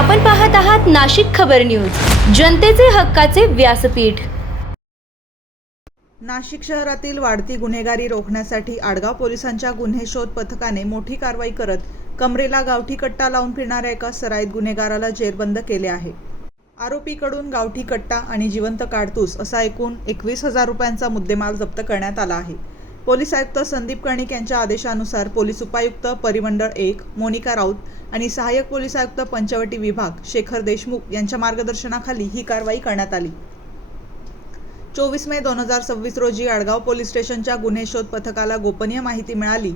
आपण पाहत आहात नाशिक खबर न्यूज, जनतेचे हक्काचे व्यासपीठ। नाशिक शहरातील वाढती गुन्हेगारी रोखण्यासाठी आडगाव पोलिसांच्या गुन्हे शोध पथकाने मोठी कारवाई करत कमरेला गावठी कट्टा लावून फिरणाऱ्या एका सराईत गुन्हेगाराला जेरबंद केले आहे। आरोपीकडून गावठी कट्टा आणि जिवंत काडतूस असा एकूण 21,000 रुपयांचा मुद्देमाल जप्त करण्यात आला आहे। पोलीस आयुक्त संदीप कर्णिक यांच्या आदेशानुसार पोलीस उपायुक्त परिमंडळ 1 मोनिका राऊत आणि सहाय्यक पोलीस आयुक्त पंचवटी विभाग शेखर देशमुख यांच्या मार्गदर्शनाखाली ही कारवाई करण्यात आली। 24 मे 2026 रोजी आडगाव पोलीस स्टेशनच्या गुन्हे शोध पथकाला गोपनीय माहिती मिळाली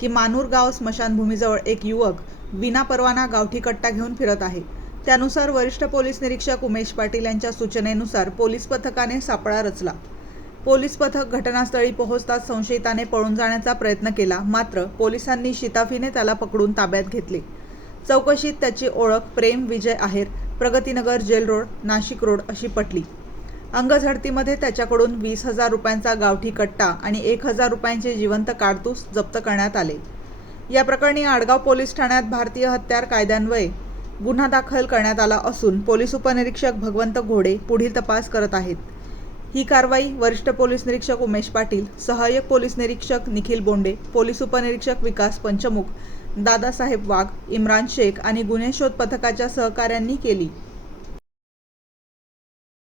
की मानूर गाव स्मशानभूमीजवळ एक युवक विनापरवाना गावठी कट्टा घेऊन फिरत आहे। त्यानुसार वरिष्ठ पोलीस निरीक्षक उमेश पाटील यांच्या सूचनेनुसार पोलीस पथकाने सापळा रचला। पोलीस पथक घटनास्थळी पोहोचताच संशयिताने पळून जाण्याचा प्रयत्न केला, मात्र पोलिसांनी शिताफीने त्याला पकडून ताब्यात घेतले। चौकशीत त्याची ओळख Prem Vijay Aher, Pragatinagar jail road, Nashik road अशी पटली। अंगझडतीमध्ये त्याच्याकडून 20,000 रुपयांचा गावठी कट्टा आणि 1,000 रुपयांचे जिवंत काडतूस जप्त करण्यात आले। या प्रकरणी आडगाव पोलीस ठाण्यात भारतीय हत्यार कायद्यान्वये गुन्हा दाखल करण्यात आला असून पोलीस उपनिरीक्षक भगवंत घोडे पुढील तपास करत आहेत। ही कारवाई वरिष्ठ पोलीस निरीक्षक उमेश पाटील, सहाय्यक पोलीस निरीक्षक निखिल बोंडे, पोलीस उपनिरीक्षक विकास पंचमुख, दादासाहेब वाघ, इम्रान शेख आणि गुन्हे शोध पथकाच्या सहकाऱ्यांनी केली।